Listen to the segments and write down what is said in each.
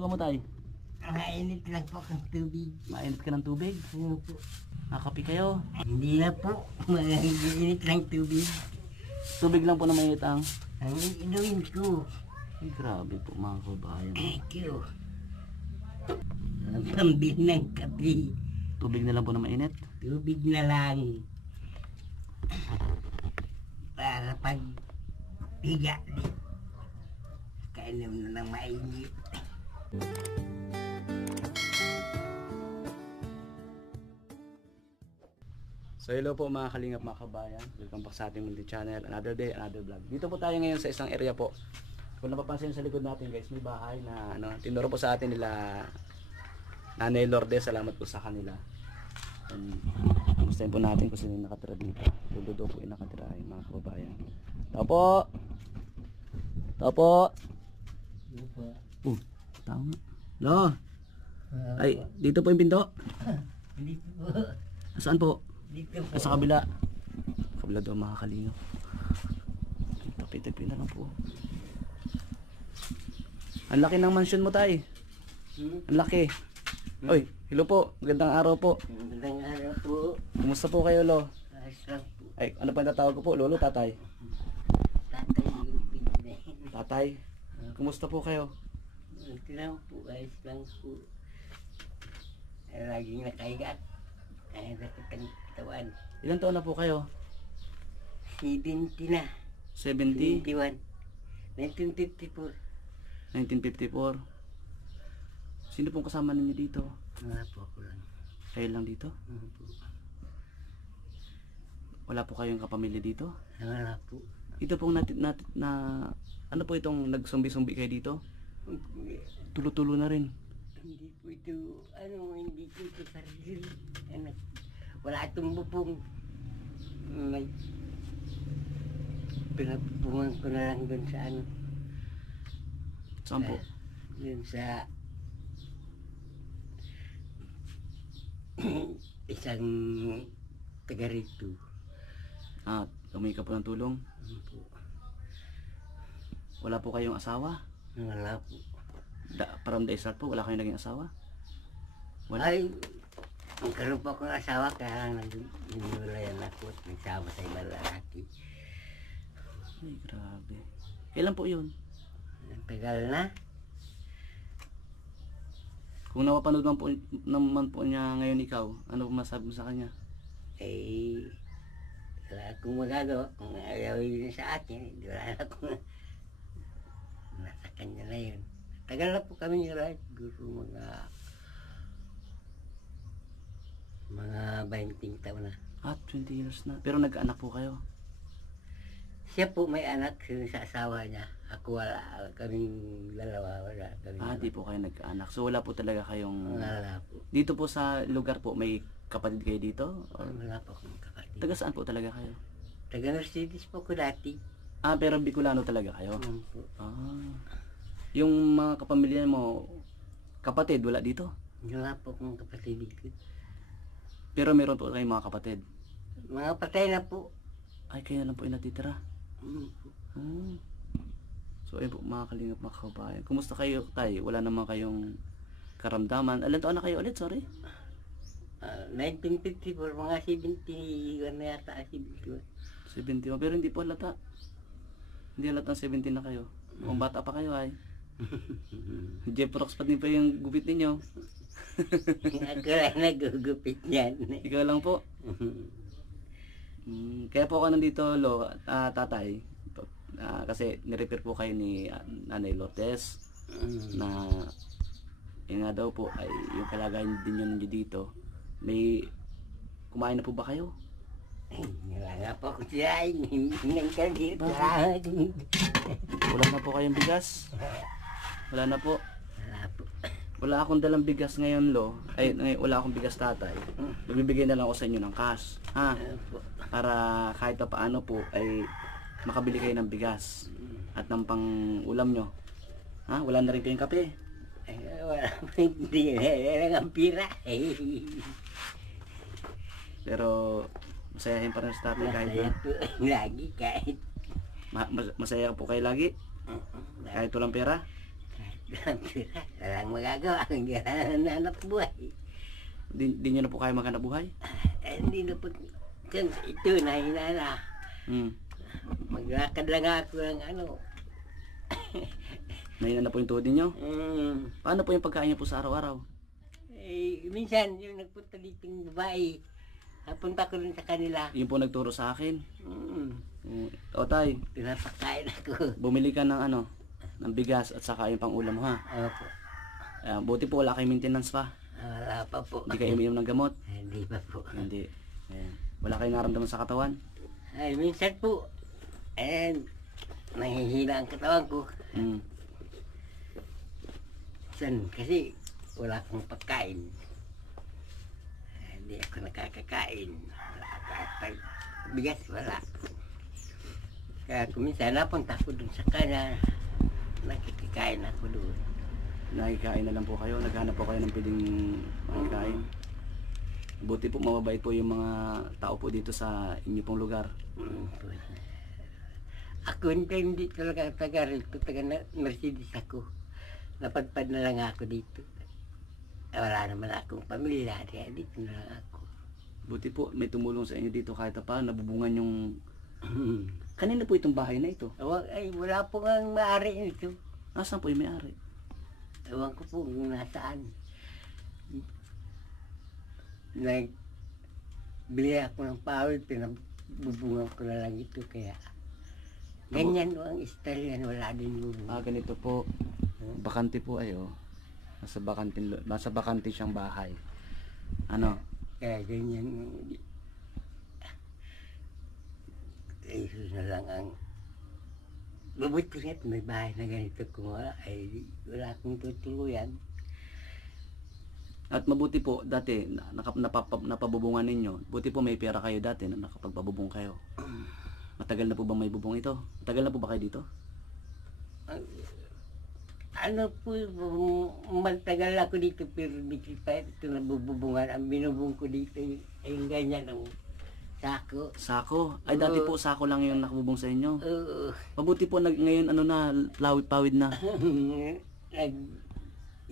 ginagawa mo tay? Mainit lang po ang tubig. Mainit ka ng tubig? Ano po? Nakapi kayo? Hindi na po. Mainit lang tubig. Tubig lang po na mainit ang... Ang inumin ko. Ay, grabe po mga kabayan. Thank you. Ang pambili ng kape. Tubig na lang po na mainit? Tubig na lang. Para pag higa di. Kainom na ng mainit. So hello po mga kalingap mga kabayan. Welcome back sa ating Mundi Channel. Another day, another vlog. Dito po tayo ngayon sa isang area po. Kung napapansin sa likod natin guys, may bahay na tinuro po sa atin nila Nanay Lourdes. Salamat po sa kanila. Kamustahin po natin kung sino yung nakatira dito. Dulo po yung nakatira mga kababayan. Tao po! Tao po! Tama. Lo! Ay, dito po yung pinto. Dito po. Saan po? Dito po. Sa kabila. Kabila daw mga kalingap. Tapitagpin na lang po. Ang laki ng mansion mo tay. Ang laki. Oy, hello po. Magandang araw po. Magandang araw po. Kumusta po kayo, Lo? Ayos lang po. Ay, ano pa natawag ko po? Lolo, tatay? Tatay yung pinay. Tatay? Kumusta po kayo? Ito lang po. Ayos lang po. Ay, laging nakahigat. Ay, sakit ang katawan. Ilan taon na po kayo? 70 na. 70? 71. 1954. 1954? Sino pong kasama ninyo dito? Wala po ako lang. Kayo lang dito? Ano po? Wala po kayong kapamilya dito? Wala po. Ito pong ano po itong nagsumbi-sumbi kayo dito? Tulo-tulo na rin. Hindi po ito, hindi po ito sarili. Wala itong bupong. Pinapupungan ko na lang dun sa Saan po? Dun sa isang taga rito. Humingi ka po ng tulong? Wala po kayong asawa? Wala po. From the start po, wala kayong naging asawa? Wala? Ay, magkaroon po akong asawa kaya nag-iwalayan ako at nagsama sa ibang lalaki. Ay, grabe. Kailan po yun? Ang tagal na. Kung napapanood naman po niya ngayon ikaw, ano po masabi mo sa kanya? Eh, wala akong magagawa. Kung ayaw yun sa akin, wala na akong nasa kanya na yun. Tagal na po kami nila, siguro mga 20 taon na. 20 years na. Pero nagkaanak po kayo? Siya po may anak sa asawa niya. Ako wala, kaming dalawa, wala. Di po kayo nagkaanak. So wala po talaga kayong... Wala po. Dito po sa lugar po, may kapatid kayo dito? Or... Wala po akong kapatid. Taga saan po talaga kayo? Taga Mercedes po ko dati. Pero Bicolano talaga kayo? Po. Yung mga kapamilya mo, kapatid, wala dito? Wala po akong kapatid dito. Pero meron po kayong mga kapatid? Mga patay na po. Ay, kayo na lang po yung natitira? Po. So ayun po mga kalingap mga kabayan. Kumusta kayo tay? Wala naman kayong karamdaman. Ilan taon na kayo ulit? Sorry? 1954, mga 71 na yata. 71. 71. Pero hindi po halata. Hindi halata 17 na kayo. Kung bata pa kayo ay. Jeff Rocks pa din pa yung gupit ninyo. Ako lang nagugupit yan. Ikaw lang po. Kaya po ako nandito, Lo, tatay. Kasi nirepair po kayo ni Nanay Lourdes na yun nga daw po ay yung kalagayan din yun dito. May kumain na po ba kayo? Wala nga po ako siya. Hinang ka dito. Wala na po kayong bigas? Wala na po? Wala po. Wala akong dalang bigas ngayon, Lo. Ay, wala akong bigas, tatay. Magbibigay na lang ako sa inyo ng cash. Para kahit pa paano po ay makabili kayo ng bigas at ng pang ulam nyo. Wala na rin kayong kape? Ay, wala po. Hindi. Wala ang pira. Pero masayahin pa rin sa tatay kahit Masaya po. Lagi kahit. masaya po kayo lagi? Kahit walang pera? Kahit Walang magagawa. Ang hanap buhay. Di nyo na po kayo maghanap buhay? Hindi na po. Ito, nahina na. Hmm. Maglakad lang ako ng ano. Mahina na po yung tuhod ninyo? Mm. Paano po yung pagkain niyo po sa araw-araw? Minsan, yung nagpunta dito yung babae, napunta ko rin sa kanila. Yung po nagturo sa akin. O tay, Pinapakain ako. bumili ka ng ng bigas at saka yung pang-ulam mo ha. Opo. Buti po wala kayong maintenance pa. Wala pa po. Hindi kayo uminom ng gamot. Hindi pa po. Hindi. Ayan. Wala kayong naramdaman sa katawan. Ay, minsan po. And, nahihina ang katawan ko. Hmm. Kasi wala akong pagkain. Hindi ako nakakakain. Wala kahit bigas, wala. Kaya kung minsan napunta ko dun sa kanya, nakikikain ako doon. Nakikain na lang po kayo. Naghanap po kayo ng pwedeng makikain. Buti po mababait po yung mga tao po dito sa inyo pong lugar. Ako hindi talaga taga rito, taga Mercedes ako. Napadpad na lang ako dito. Wala naman akong pamilya, kaya dito na lang ako. Buti po may tumulong sa inyo dito kahit pa nabubungan yung... Kanina po itong bahay na ito? Ay, wala po nga maaari nito. Nasaan po yung may-ari? Ewan ko po kung nasaan. Bili ako ng pawid, pinabubungan ko na lang ito, kaya ganyan o ang style yan, wala din bubungan. Ganito po. Bakante po ayo. Nasa bakante siyang bahay. Kaya ganyan. Iso na lang ang mabuti nga may bahay na ganito kung wala, ay wala akong tutuluyan. At mabuti po, dati, napabubungan ninyo. Buti po may pera kayo dati na nakapagpabubong kayo. Matagal na po bang may bubong ito? Matagal na po ba kayo dito? Ano po, matagal ako dito pero dito pa ito nabubungan. Ang binubong ko dito ay ganyan ang sako. Sako? Ay dati po sako lang yung nakabubong sa inyo. Oo. Mabuti po ngayon na, pawid na.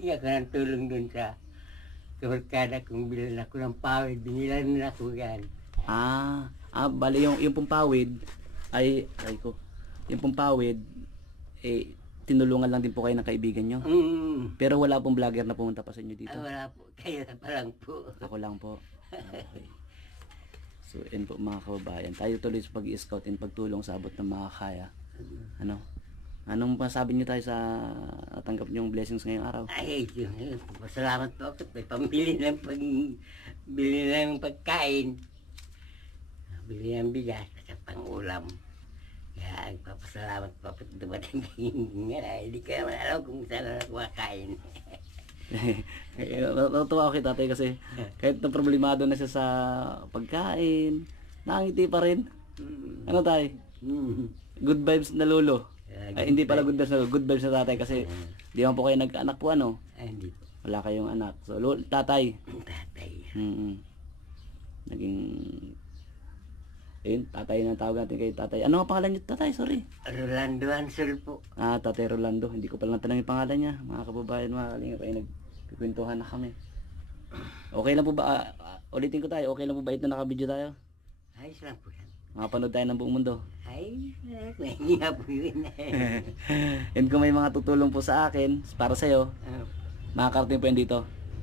Iya ka ng tulong dun sa kabarkada kong bilan ako ng pawid. Binilan na ako yan. Bali yung pong pawid yung pong pawid, tinulungan lang din po kayo ng kaibigan nyo. Pero wala pong vlogger na pumunta pa sa inyo dito. Wala po. Kayo na pa lang po. Ako lang po. Okay. So, yun po mga kababayan. Tayo tuloy sa pag-i-scout and pagtulong sa abot ng makakaya. Anong masabi niyo tayo sa tanggap niyong blessings ngayong araw? Ay, salamat po ako. May pambili ng pagkain. Bili ng bigas at pang-ulam. Kaya agpapasalamat po ako dumating nga. Hindi ko naman alam kung saan na kumakain. Natutuwa ako kay tatay kasi kahit na problemado na siya sa pagkain, nakangiti pa rin. Ano tay? Good vibes na lolo. Ay, hindi pala good vibes na tatay kasi di man po kayo nagkaanak po Hindi po. Wala kayong anak. So tatay. Tatay. Naging tatay na tawag natin kay tatay. Ano ang pangalan niyo tatay? Sorry. Rolando Ansel po. Tatay Rolando. Hindi ko pala natanong yung pangalan niya. Mga kababayan, mga kalingap ay nagkikwentuhan na kami. Okay lang po ba? Ulitin ko tayo. Okay lang po ba ito nakabidyo tayo? Ayos lang po yan. Makapanood tayo ng buong mundo. Ay, nahinga po yun. And kung may mga tutulong po sa akin, para sa'yo, makakarating po yan dito.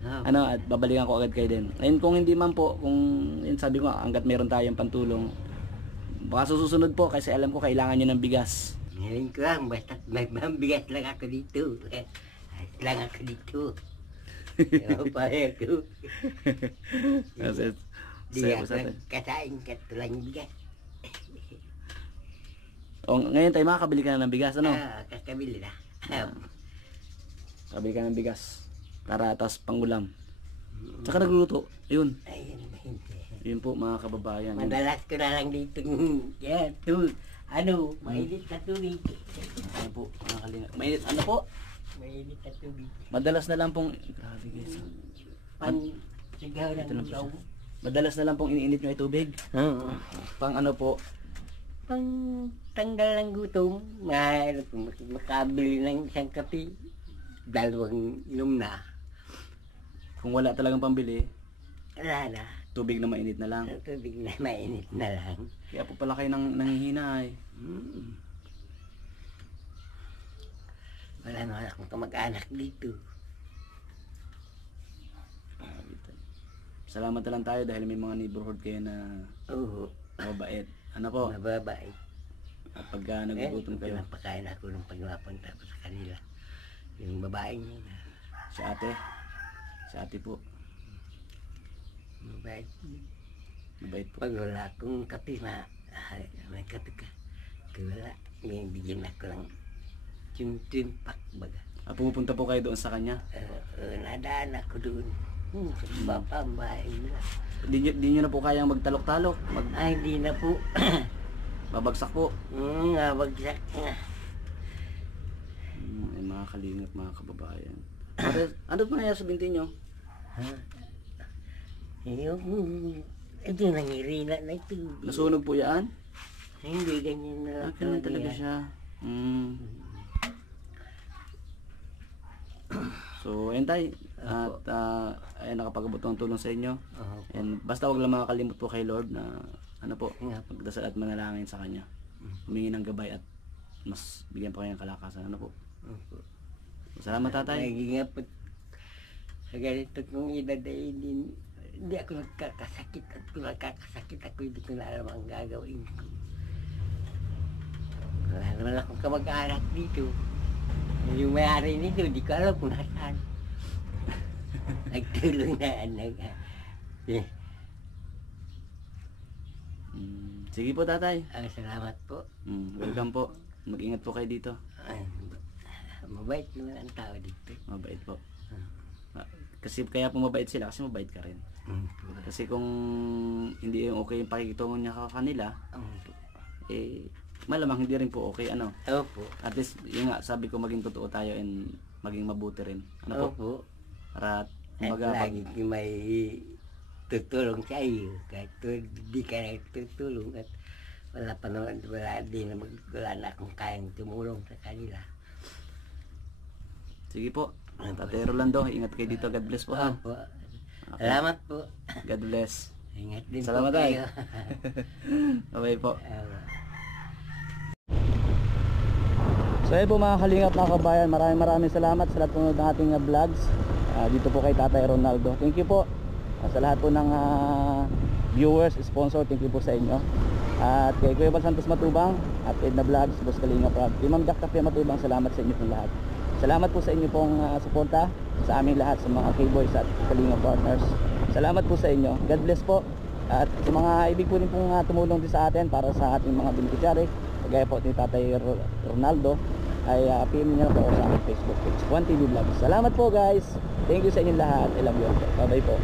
At babalikan ko agad kayo din. Ayun, kung hindi man po, kung yun, sabi ko, hanggat meron tayong pantulong, baka susunod po kasi alam ko kailangan nyo ng bigas. Ngayon ko lang, basta may bigas lang ako dito. Ayos lang ako dito. Ewan pa ako. Di ako kasain ka tulang bigas. Ngayon tayo makakabili ka na ng bigas, Kakabili na. Kabili ka ng bigas. Para tas pangulam. Tsaka nagluluto. Ayun. Yun po mga kababayan. Madalas ko na lang dito. Yan. Mainit na tubig. Ano po, mga kalingap. Mainit, ano po? Mainit na tubig. Madalas na lang pong, grabe guys. Sigaw Ito ng lang po siya. ulaw. Madalas na lang pong iniinit nyo ay tubig. Pang ano po? Pang tanggal ng gutom. Makabili ng isang kape. 2 inom na. Kung wala talagang pambili, Wala na. tubig na mainit na lang. Tubig na mainit na lang. Kaya po pala kayo nanghihina ay. Wala naman akong kamag-anak dito. Salamat na lang tayo dahil may mga neighborhood kayo na Oo. mabait. Ano po? Mababait. Pagka nagugutom kayo. Pinapakain ako nung pag napunta ko sa kanila. Yung babaeng yun. Si ate. Si ate po. Mabait. Mabait po. Pag wala akong kape na, may kape ka. Kaya wala, may bigyan ako lang timpak baga. Pumupunta po kayo doon sa kanya. Nadaan ako doon. Sa bapambahay nila. Di nyo na po kayang magtalok-talok. Ay, hindi na po. Babagsak po. Bagsak nga. Ay, mga kalingap, mga kababayan. Ano po nangyari sa binti nyo? Ito nangirina na ito. Nasunog po yan? Hindi, ganyan na. Ganyan talaga siya. So, ayun tay. At ayun, nakapag-abot ng tulong sa inyo. And basta wag lang makakalimot po kay Lord na ano po, magdasal at manalangin sa Kanya. Humingi ng gabay at mas bigyan pa kayo ng kalakasan. Ano po? Salamat tatay. Naging po sa ganito kong edad ay hindi ako nagkakasakit. At kung nagkakasakit ako, hindi ko na alam ang gagawin ko. Wala naman akong kamag-anak dito. Yung may-ari nito, hindi ko alam kung nasaan. Nagtulong na. Sige po tatay. Salamat po. Welcome po. Mag-ingat po kayo dito. Mabait naman ang tao dito. Mabait po. Kasi kaya po mabait sila kasi mabait ka rin. Kasi kung hindi yung okay yung pakikitungo niya kanila, malamang hindi rin po okay, ano? Opo. At least, yun nga, sabi ko maging totoo tayo and maging mabuti rin. Ano po? Opo. Para, Lagi may tutulong sa iyo. Kahit hindi ka na tutulong at wala pa naman, wala na akong kayang tumulong sa kanila. Sige po. Tatay Rolando, ingat kayo dito. God bless po ha. Opo. Okay. Salamat po. God bless. Ingat din Salamat po kayo. Bye po. So ayun po mga kalingap, mga kabayan, maraming salamat sa lahat po ng ating vlogs dito po kay Tatay Ronaldo. Thank you po sa lahat po ng viewers, sponsor, thank you po sa inyo. At kay Kuya Bal Santos Matubang at Edna Vlogs, Boss Kalinga Prab, kay Ma'am Jack Tapia Matubang, salamat sa inyo pong lahat. Salamat po sa inyo pong suporta sa aming lahat, sa mga K-Boys at Kalinga Partners. Salamat po sa inyo. God bless po. At sa mga ibig po rin pong tumulong din sa atin para sa ating mga beneficiary, kagaya po ni Tatay Ronaldo, ay PM niyo na po ako sa aking Facebook page, Juan TV Vlogs. Salamat po guys. Thank you sa inyo lahat. I love you. Bye bye po.